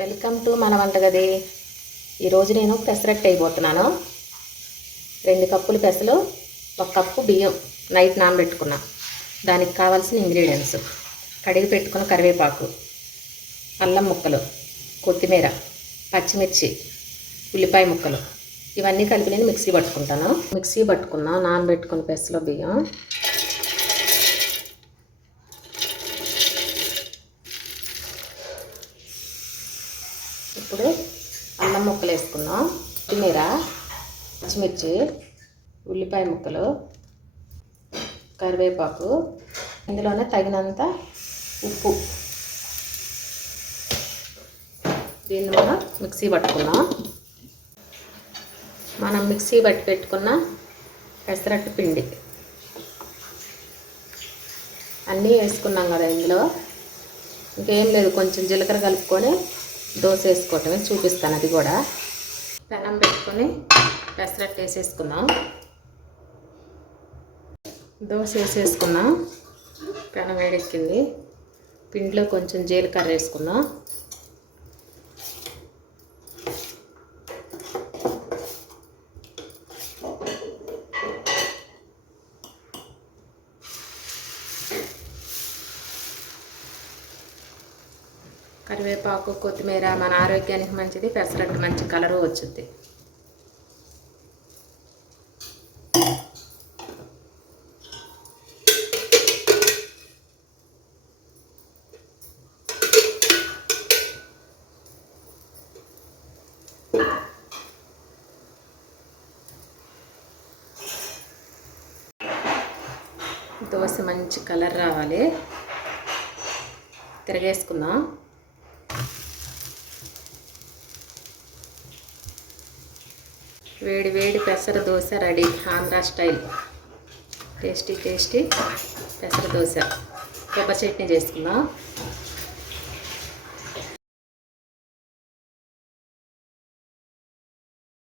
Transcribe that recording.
Welcome to మన వంటగది. ఈరోజు నేను పెసరట్టు అయిపోతున్నాను. 2 కప్పులు పెసలు, 1 కప్పు బియ్యం నైట్ నానబెట్టుకున్నా. దానికి కావాల్సిన ఇంగ్రీడియంట్స్: కడిగి పెట్టుకున్న కరివేపాకు, అల్లం ముక్కలు, కొత్తిమీర, పచ్చిమిర్చి, ఉల్లిపాయ ముక్కలు. ఇవన్నీ కలిపి నేను మిక్సీ పట్టుకుంటాను. మిక్సీ పట్టుకున్నా నానబెట్టుకున్న పెసలు, బియ్యం. ఇప్పుడు అల్లం ముక్కలు వేసుకున్నాం, కొత్తిమీర, పచ్చిమిర్చి, ఉల్లిపాయ ముక్కలు, కరివేపాకు, ఇందులోనే తగినంత ఉప్పు. దీన్ని మనం మిక్సీ పట్టుకున్నాం. మనం మిక్సీ పట్టి పెట్టుకున్న పెసరట్టు పిండి అన్నీ వేసుకున్నాం కదా. ఇందులో ఇంకేం లేదు, కొంచెం జీలకర్ర కలుపుకొని దోశ వేసుకోవటమే. చూపిస్తాను అది కూడా. పెనం పెట్టుకొని పెసరట్టు వేసేసుకుందాం. దోశ వేసేసుకున్నాం. పెనం వేడెక్కింది. పిండిలో కొంచెం జీలకర్ర వేసుకుందాం. కరివేపాకు, కొత్తిమీర మన ఆరోగ్యానికి మంచిది. పెసరట్టు మంచి కలరు వచ్చుద్ది. దోశ మంచి కలర్ రావాలి. తిరగేసుకుందాం. వేడి వేడి పెసర dosa ready. Andhra style tasty tasty పెసర దోశ. కొబ్బరి చట్నీ చేసుకుందాం.